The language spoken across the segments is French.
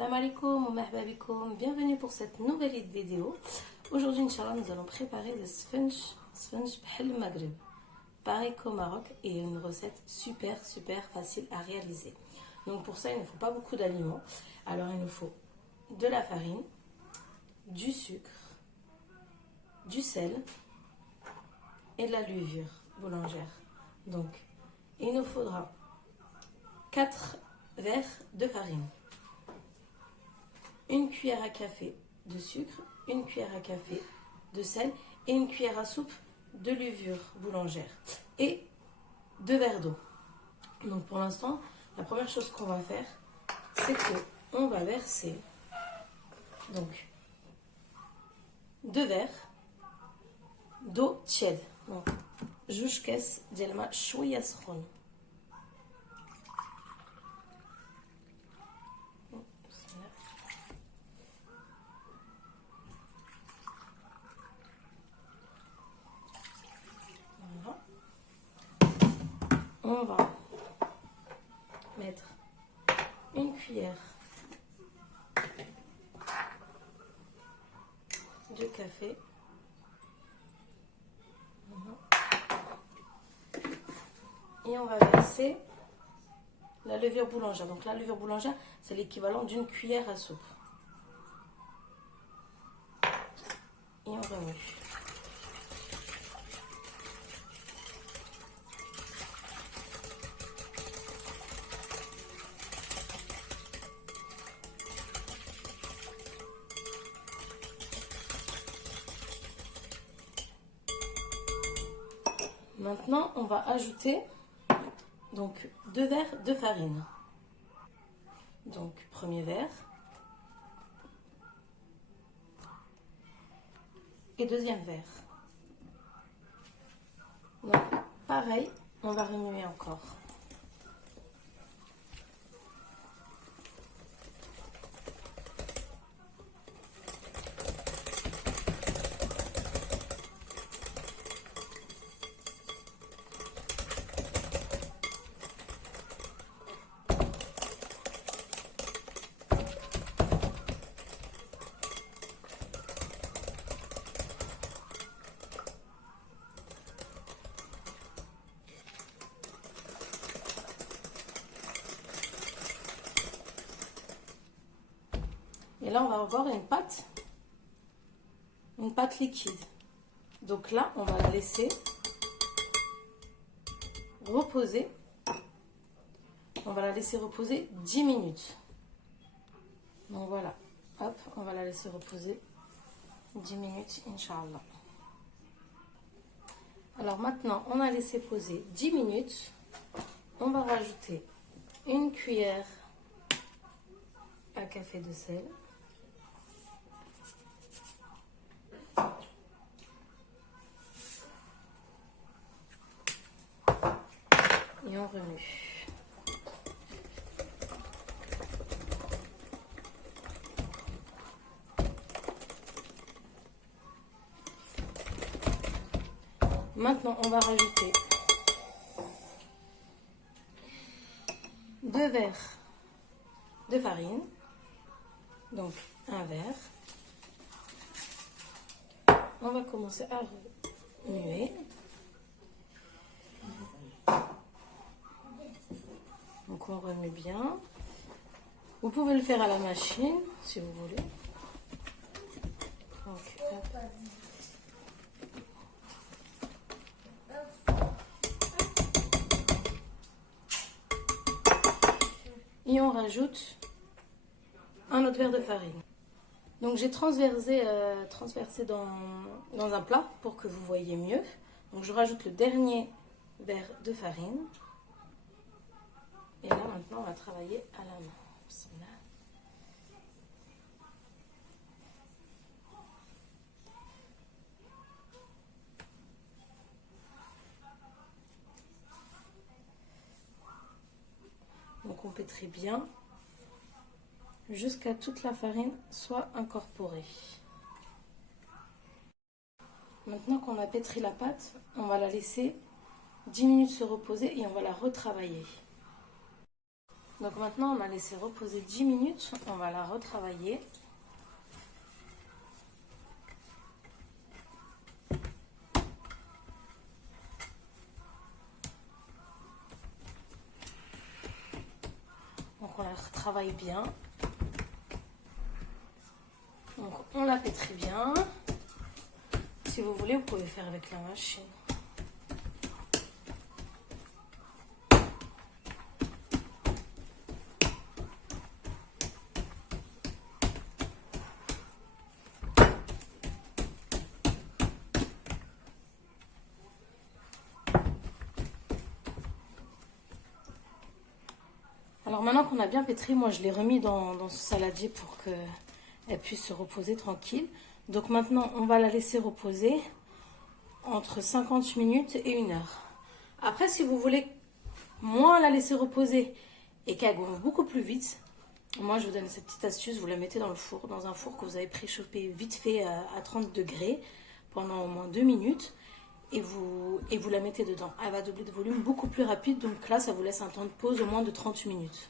Salam alaikum wa marhaba bikoum, bienvenue pour cette nouvelle vidéo. Aujourd'hui, Inch'Allah, nous allons préparer des sponge bhel maghreb, pareil qu'au Maroc, et une recette super facile à réaliser. Donc pour ça, il ne faut pas beaucoup d'aliments. Alors il nous faut de la farine, du sucre, du sel et de la levure boulangère. Donc il nous faudra 4 verres de farine, une cuillère à café de sucre, une cuillère à café de sel et une cuillère à soupe de levure boulangère et 2 verres d'eau. Donc pour l'instant, la première chose qu'on va faire, c'est que on va verser donc 2 verres d'eau tiède. Donc جوج كاس ديال الماء شويه سخون. On va mettre une cuillère de café. Et on va verser la levure boulangère. Donc la levure boulangère, c'est l'équivalent d'une cuillère à soupe. Et on remue. Maintenant, on va ajouter donc 2 verres de farine. Donc premier verre et deuxième verre. Donc pareil, on va remuer encore. Et là, on va avoir une pâte liquide. Donc là, on va la laisser reposer. On va la laisser reposer 10 minutes. Donc voilà, hop, on va la laisser reposer 10 minutes, Inch'Allah. Alors maintenant, on a laissé poser 10 minutes. On va rajouter une cuillère à café de sel. Et on remue. Maintenant, on va rajouter 2 verres de farine. Donc, un verre. On va commencer à remuer. Donc on remue bien. Vous pouvez le faire à la machine si vous voulez. Donc, et on rajoute un autre verre de farine. Donc j'ai transversé dans un plat pour que vous voyez mieux. Donc je rajoute le dernier verre de farine. Et là, maintenant, on va travailler à la main. Donc, on pétrit bien jusqu'à toute la farine soit incorporée. Maintenant qu'on a pétri la pâte, on va la laisser 10 minutes se reposer et on va la retravailler. Donc maintenant, on a laissé reposer 10 minutes. On va la retravailler. Donc on la retravaille bien. Donc on la pétrit bien. Si vous voulez, vous pouvez faire avec la machine. Alors maintenant qu'on a bien pétri, moi je l'ai remis dans ce saladier pour qu'elle puisse se reposer tranquille. Donc maintenant on va la laisser reposer entre 50 minutes et 1 heure. Après, si vous voulez moins la laisser reposer et qu'elle gonfle beaucoup plus vite, moi je vous donne cette petite astuce, vous la mettez dans le four, dans un four que vous avez préchauffé vite fait à 30 degrés pendant au moins 2 minutes. Et vous la mettez dedans. Elle va doubler de volume beaucoup plus rapide. Donc là, ça vous laisse un temps de pause au moins de 30 minutes.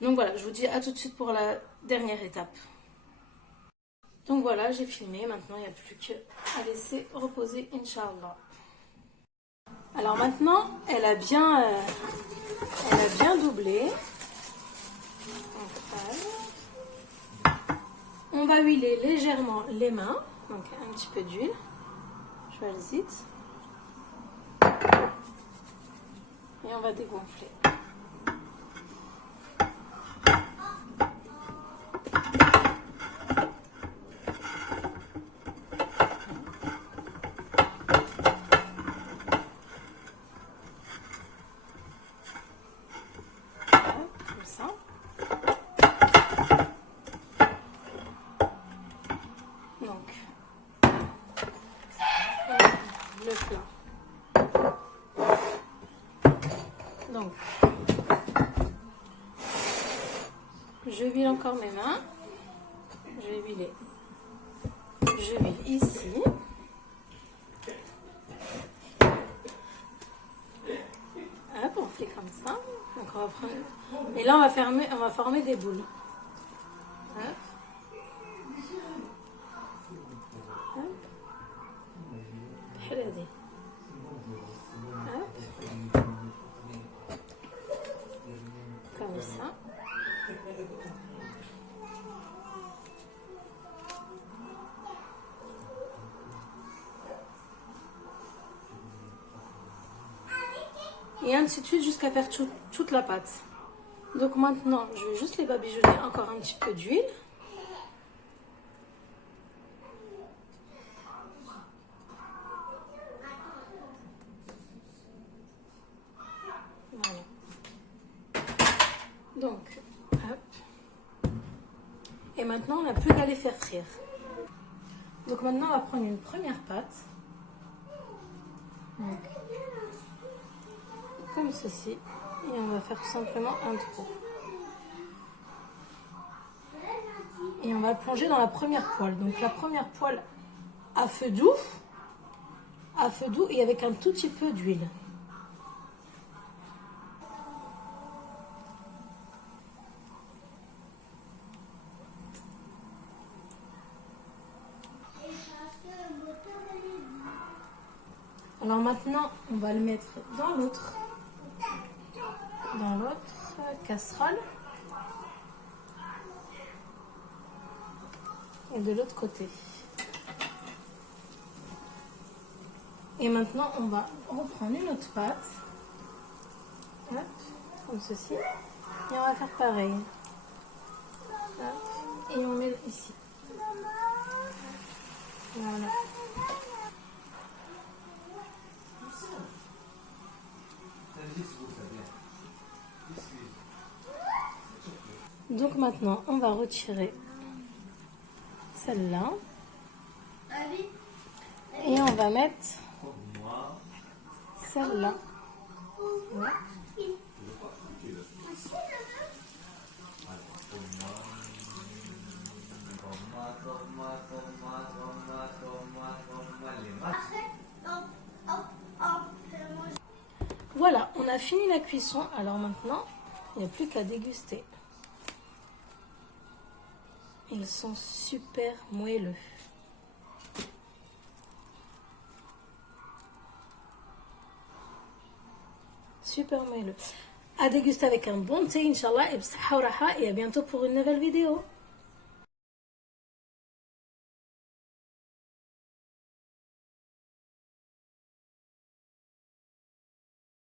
Donc voilà, je vous dis à tout de suite pour la dernière étape. Donc voilà, j'ai filmé. Maintenant, il n'y a plus qu'à laisser reposer, Inch'Allah. Alors maintenant, elle a bien doublé. On va huiler légèrement les mains. Donc un petit peu d'huile. Je vais le zit. Et on va dégonfler. Voilà, comme ça. Donc, le plat. Donc, je huile encore mes mains. Je vais huiler. Je huile ici. Hop, on fait comme ça. Donc on va prendre... Et là, on va former des boules. Hop. Hop. Hop. Comme ça. Et ainsi de suite jusqu'à faire toute la pâte. Donc maintenant, je vais juste les badigeonner encore un petit peu d'huile. Voilà. Donc, hop. Et maintenant, on n'a plus qu'à les faire frire. Donc maintenant, on va prendre une première pâte. Donc, comme ceci. Et on va faire tout simplement un trou. Et on va plonger dans la première poêle. Donc la première poêle à feu doux et avec un tout petit peu d'huile. Alors maintenant, on va le mettre dans l'autre casserole. Et de l'autre côté. Et maintenant, on va reprendre une autre pâte. Hop, comme ceci. Et on va faire pareil. Hop, et on met ici. Voilà. Donc maintenant, on va retirer celle-là. Et on va mettre celle-là. Ouais. Voilà, on a fini la cuisson. Alors maintenant, Il n'y a plus qu'à déguster. Ils sont super moelleux. Super moelleux. À déguster avec un bon thé, Inch'Allah, et à bientôt pour une nouvelle vidéo.